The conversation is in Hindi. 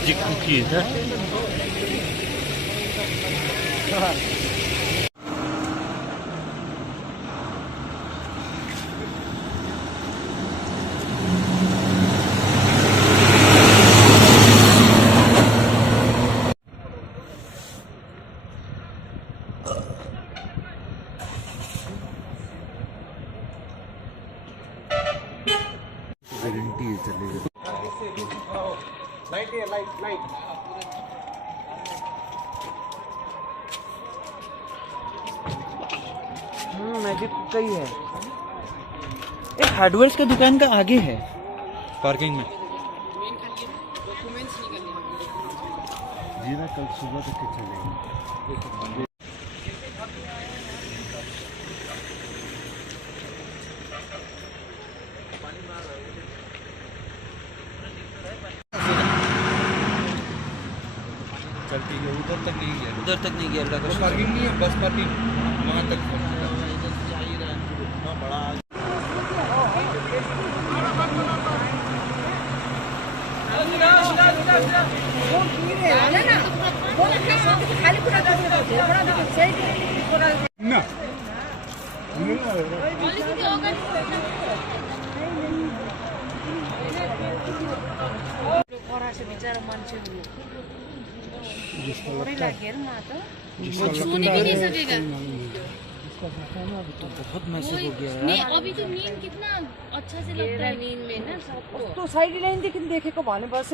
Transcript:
magic cookies, huh? गारंटी है चलेगा। लाइट है, लाइट मैजिक का ही है। ये हार्डवेयर का दुकान का आगे है, पार्किंग में। जी ना, कल सुबह तक के चलेंगे। चलती है उधर तक नहीं गया, बस पार्किंग नहीं है, बस पार्किंग वहाँ तक बड़ा। बेचारा मान्छे छूने भी नहीं सकेगा। तो बहुत मैसेज हो गया नहीं, यार। अभी तो नींद कितना अच्छा से लगता है नींद में ना सबको। तो साइड लाइन देखि देखेको भने बस